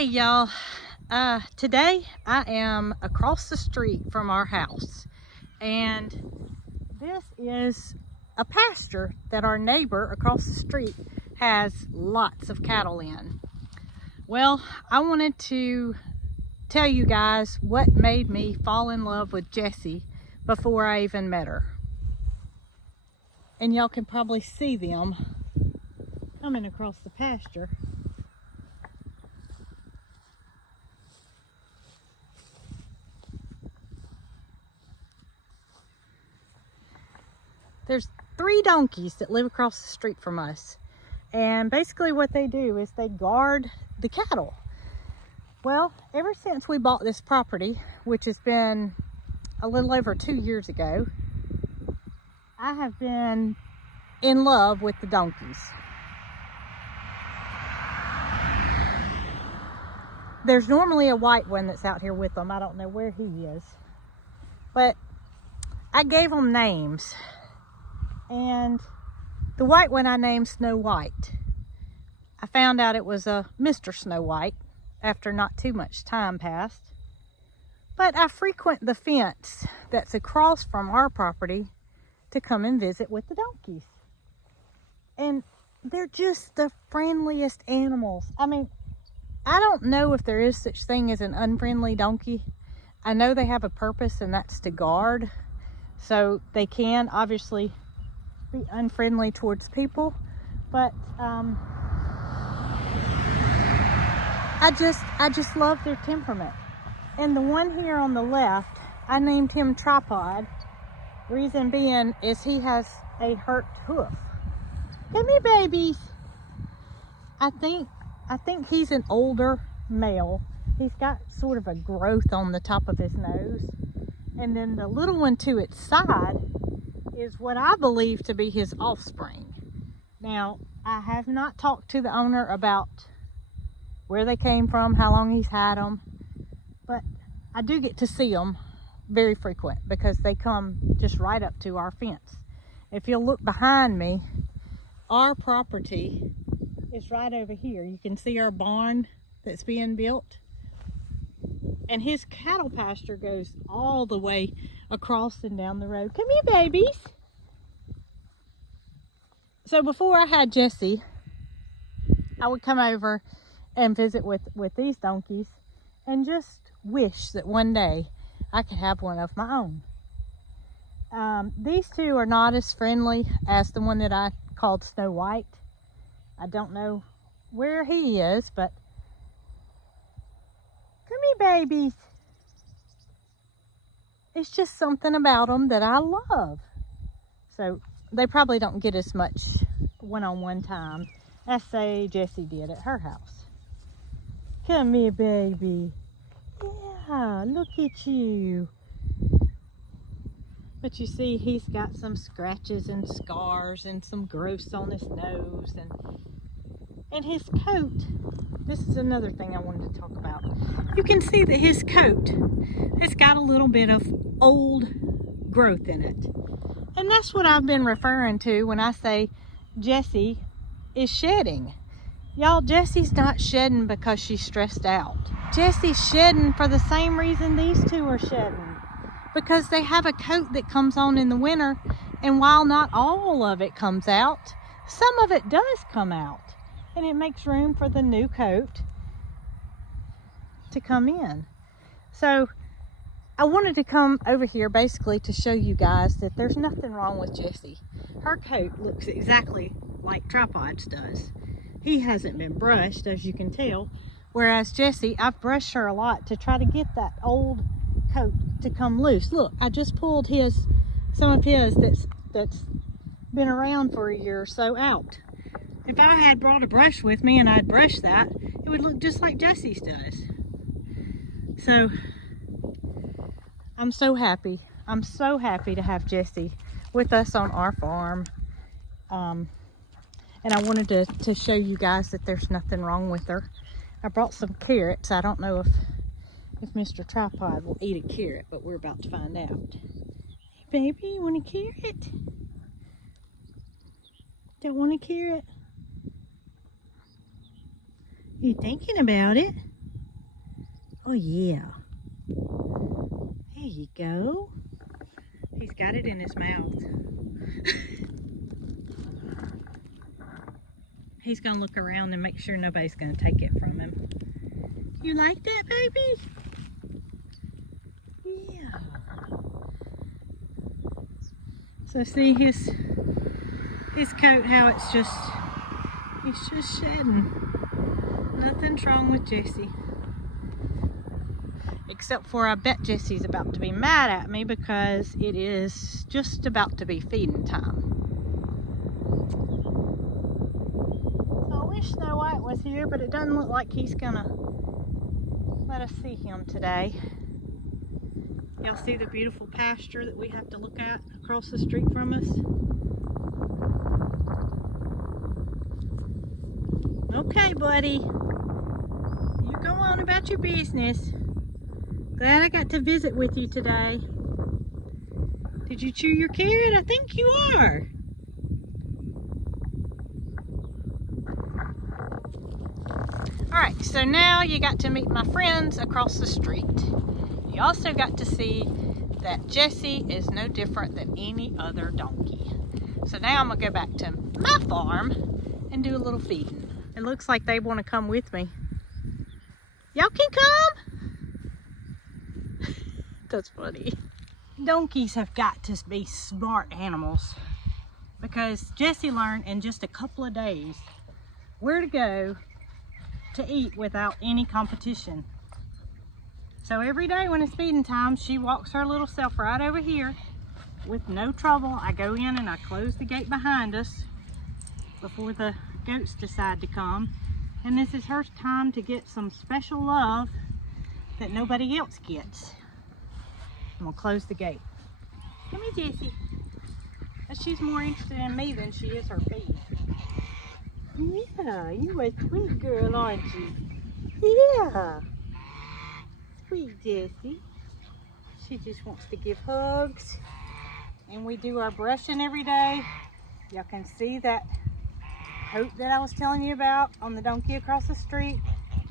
Hey y'all, today I am across the street from our house, and this is a pasture that our neighbor across the street has lots of cattle in. Well, I wanted to tell you guys what made me fall in love with Jessie before I even met her. And y'all can probably see them coming across the pasture. There's 3 donkeys that live across the street from us, and basically what they do is they guard the cattle. Well, ever since we bought this property, which has been a little over 2 years ago, I have been in love with the donkeys. There's normally a white one that's out here with them. I don't know where he is, but I gave them names. And the white one I named Snow White. I found out it was a Mr. Snow White after not too much time passed. But I frequent the fence that's across from our property to come and visit with the donkeys. And they're just the friendliest animals. I mean, I don't know if there is such thing as an unfriendly donkey. I know they have a purpose, and that's to guard. So they can obviously be unfriendly towards people, but I just love their temperament. And the one here on the left, I named him Tripod. Reason being is he has a hurt hoof. Come here, babies. I think he's an older male. He's got sort of a growth on the top of his nose, and then the little one to its side is what I believe to be his offspring. Now, I have not talked to the owner about where they came from, how long he's had them, but I do get to see them very frequent because they come just right up to our fence. If you'll look behind me, our property is right over here. You can see our barn that's being built, and his cattle pasture goes all the way across and down the road. Come here, babies. So before I had Jessie, I would come over and visit with these donkeys and just wish that one day I could have one of my own. These two are not as friendly as the one that I called Snow White. I don't know where he is, but come here, babies. It's just something about them that I love. So they probably don't get as much one-on-one time as, say, Jessie did at her house. Come here, baby. Yeah, look at you. But you see, he's got some scratches and scars and some growths on his nose, and his coat. This is another thing I wanted to talk about. You can see that his coat has got a little bit of old growth in it. And that's what I've been referring to when I say Jessie is shedding. Y'all, Jessie's not shedding because she's stressed out. Jessie's shedding for the same reason these two are shedding. Because they have a coat that comes on in the winter, and while not all of it comes out, some of it does come out. And it makes room for the new coat to come in. So I wanted to come over here basically to show you guys that there's nothing wrong with Jessie. Her coat looks exactly like Tripod's does. He hasn't been brushed, as you can tell, whereas Jessie, I've brushed her a lot to try to get that old coat to come loose. Look, I just pulled some of his that's been around for a year or so out. If I had brought a brush with me and I'd brushed that, it would look just like Jessie's does. So I'm so happy. I'm so happy to have Jessie with us on our farm. And I wanted to show you guys that there's nothing wrong with her. I brought some carrots. I don't know if Mr. Tripod will eat a carrot, but we're about to find out. Hey, baby, you want a carrot? Don't want a carrot? You thinking about it? Oh yeah. There you go. He's got it in his mouth. He's gonna look around and make sure nobody's gonna take it from him. You like that, baby? Yeah. So see his coat, how it's just, he's just shedding. Nothing's wrong with Jessie. Except for I bet Jessie's about to be mad at me because it is just about to be feeding time. So I wish Snow White was here, but it doesn't look like he's gonna let us see him today. Y'all see the beautiful pasture that we have to look at across the street from us? Okay, buddy. You go on about your business. Glad I got to visit with you today. Did you chew your carrot? I think you are. Alright, so now you got to meet my friends across the street. You also got to see that Jessie is no different than any other donkey. So now I'm going to go back to my farm and do a little feeding. It looks like they want to come with me. Y'all can come? That's funny. Donkeys have got to be smart animals because Jessie learned in just a couple of days where to go to eat without any competition. So every day when it's feeding time, she walks her little self right over here with no trouble. I go in and I close the gate behind us before the goats decide to come. And this is her time to get some special love that nobody else gets. I'm gonna close the gate. Come here, Jessie. She's more interested in me than she is her feed. Yeah, you a sweet girl, aren't you? Yeah. Sweet Jessie. She just wants to give hugs. And we do our brushing every day. Y'all can see that coat that I was telling you about on the donkey across the street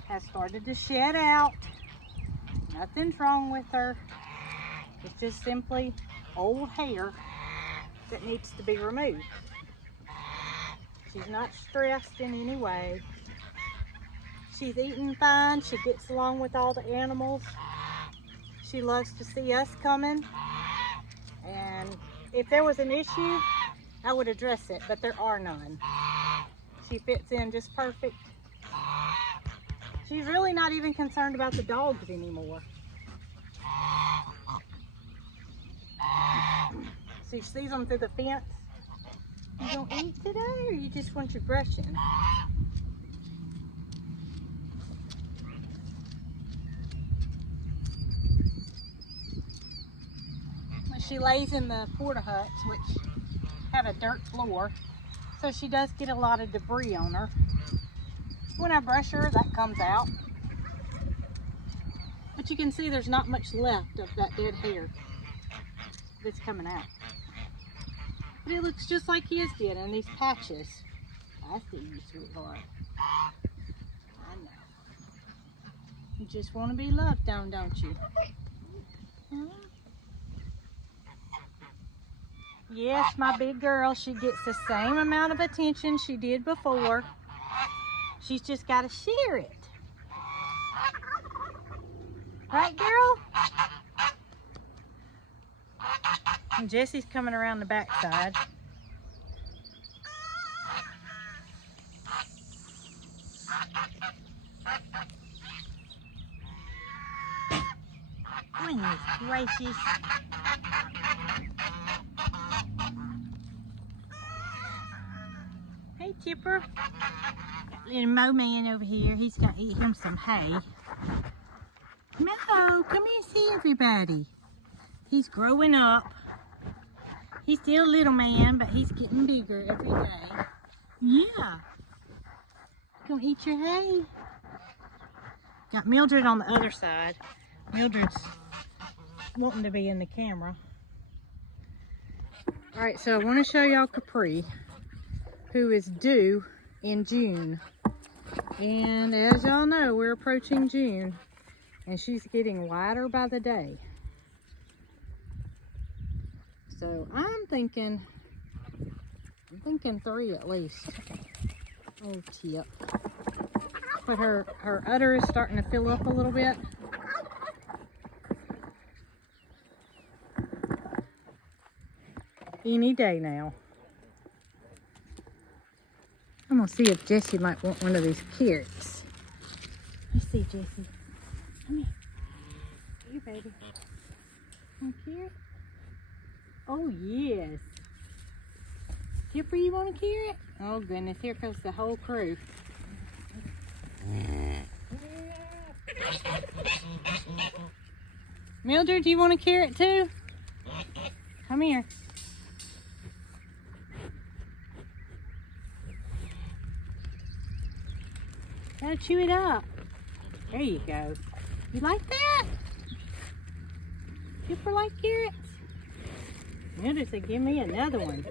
has started to shed out. Nothing's wrong with her. It's just simply old hair that needs to be removed. She's not stressed in any way. She's eating fine. She gets along with all the animals. She loves to see us coming. And if there was an issue, I would address it, but there are none. She fits in just perfect. She's really not even concerned about the dogs anymore. She sees them through the fence. You gonna eat today, or you just want your brushing? When she lays in the porta huts, which have a dirt floor, so she does get a lot of debris on her. When I brush her, that comes out. But you can see there's not much left of that dead hair that's coming out. But it looks just like his did in these patches. I see you, sweetheart. I know. You just want to be loved, don't you? Huh? Yes, my big girl, she gets the same amount of attention she did before. She's just got to share it. Right, girl? And Jessie's coming around the backside. Goodness gracious. Hey, Chipper. Got little Mo Man over here. He's got to eat him some hay. Mo, come here and see everybody. He's growing up. He's still a little man, but he's getting bigger every day. Yeah. Gonna eat your hay. Got Mildred on the other side. Mildred's wanting to be in the camera. Alright, so I want to show y'all Capri, who is due in June. And as y'all know, we're approaching June. And she's getting lighter by the day. So I'm thinking 3 at least. Oh, Tip. But her udder is starting to fill up a little bit. Any day now. I'm gonna see if Jessie might want one of these carrots. Let's see, Jessie. Come here. Here, baby. Want a carrot? Oh, yes. Tipper, you want a carrot? Oh, goodness. Here comes the whole crew. Mildred, do you want a carrot too? Come here. Gotta chew it up. There you go. You like that? Tipper like carrots? Mildred said, give me another one.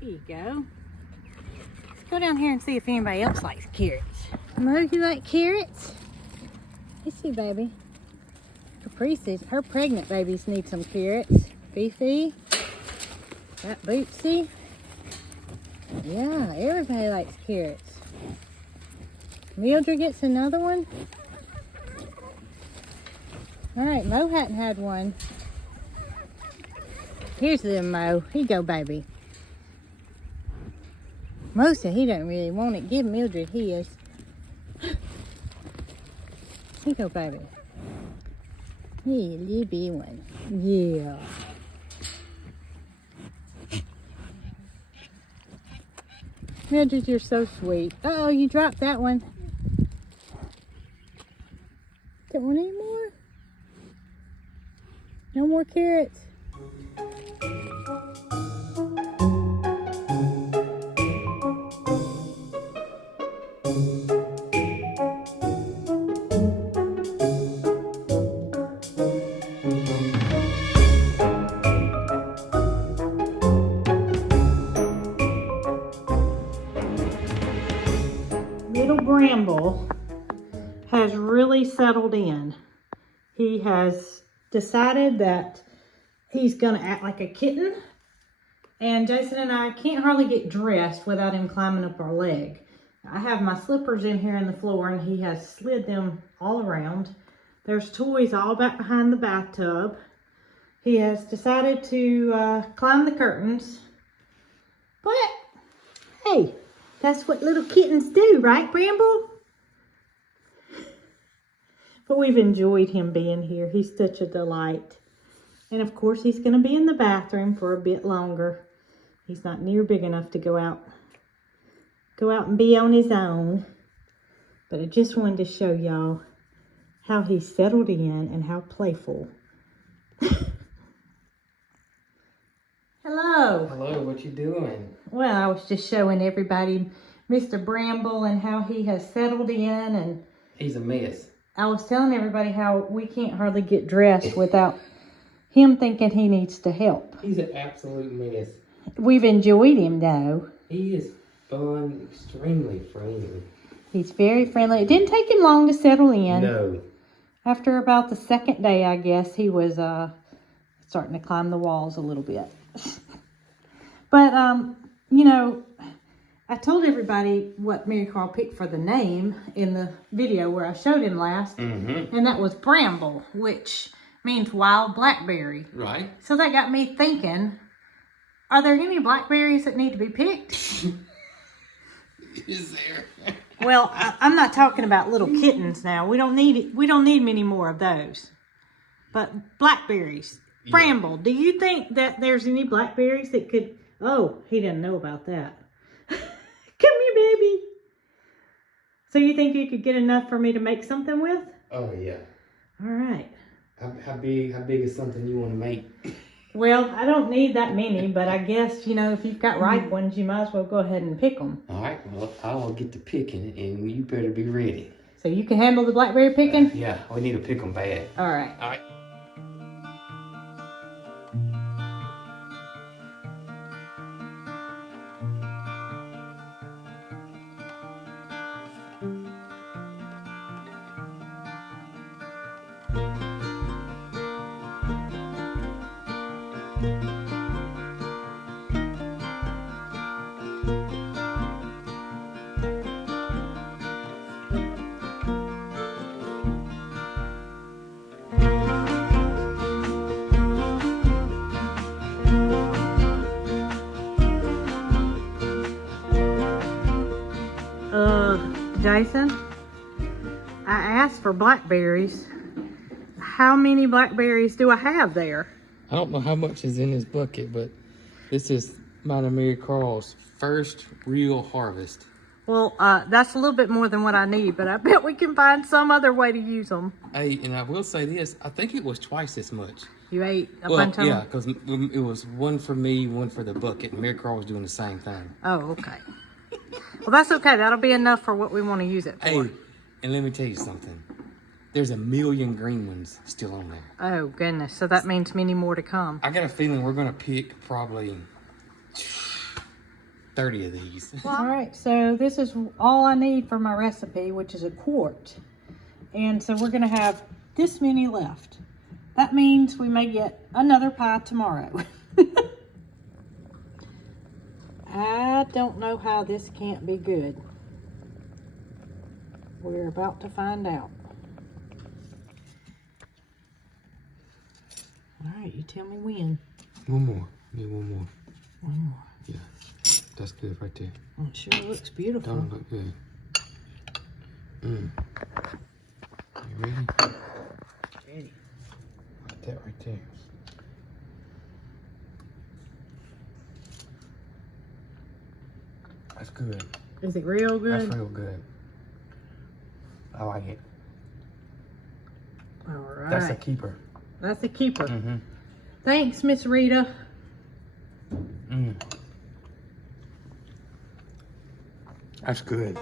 There you go. Let's go down here and see if anybody else likes carrots. Mo, you like carrots? Let's see, baby. Caprice says her pregnant babies need some carrots. Fifi. Got Bootsy. Yeah, everybody likes carrots. Mildred gets another one. All right, Mo hadn't had one. Here's the Mo. Here you go, baby. Mo said he don't really want it. Give Mildred his. Here you go, baby. Yeah, little bitty one. Yeah. Mildred, you're so sweet. Uh-oh, you dropped that one. Don't want any more? No more carrots? Little Bramble has really settled in. He has decided that he's gonna act like a kitten, and Jason and I can't hardly get dressed without him climbing up our leg. I have my slippers in here in the floor, and he has slid them all around. There's toys all back behind the bathtub. He has decided to climb the curtains, but hey, that's what little kittens do, right, Bramble? But we've enjoyed him being here. He's such a delight. And of course, he's going to be in the bathroom for a bit longer. He's not near big enough to go out and be on his own. But I just wanted to show y'all how he's settled in and how playful. Hello. Hello, what you doing? Well, I was just showing everybody Mr. Bramble and how he has settled in, and He's a mess. I was telling everybody how we can't hardly get dressed without him thinking he needs to help. He's an absolute mess. We've enjoyed him though. He is fun, extremely friendly. He's very friendly. It didn't take him long to settle in. No. After about the second day, I guess, he was starting to climb the walls a little bit. But, you know, I told everybody what Mary Carl picked for the name in the video where I showed him last. Mm-hmm. And that was Bramble, which means wild blackberry. Right. So that got me thinking, are there any blackberries that need to be picked? Is there? Well, I'm not talking about little kittens now. We don't need many more of those. But blackberries, Bramble. Do you think that there's any blackberries that could? Oh, he didn't know about that. Come here, baby. So you think you could get enough for me to make something with? Oh yeah. All right. How big is something you want to make? Well, I don't need that many, but I guess, you know, if you've got ripe ones, you might as well go ahead and pick them. All right. Well, I will get to picking, and you better be ready. So you can handle the blackberry picking? Yeah, we need to pick them bad. All right. All right. Jason, I asked for blackberries. How many blackberries do I have there? I don't know how much is in this bucket, but this is mine and Mary Carl's first real harvest. Well, that's a little bit more than what I need, but I bet we can find some other way to use them. Hey, and I will say this, I think it was twice as much. You ate a bunch of yeah, them? because it was one for me, one for the bucket, and Mary Carl was doing the same thing. Oh, okay. Well, that's okay. That'll be enough for what we want to use it for. Hey, and let me tell you something. There's a million green ones still on there. Oh, goodness. So that means many more to come. I got a feeling we're going to pick probably 30 of these. All right, so this is all I need for my recipe, which is a quart. And so we're going to have this many left. That means we may get another pie tomorrow. I don't know how this can't be good. We're about to find out. All right, you tell me when. One more. Need one more. One more. Yeah, that's good right there. Oh, it sure looks beautiful. Don't look good. You ready? Ready. Like that right there. That's good. Is it real good? That's real good. I like it. All right. That's a keeper. That's a keeper. Mm-hmm. Thanks, Miss Rita. That's good.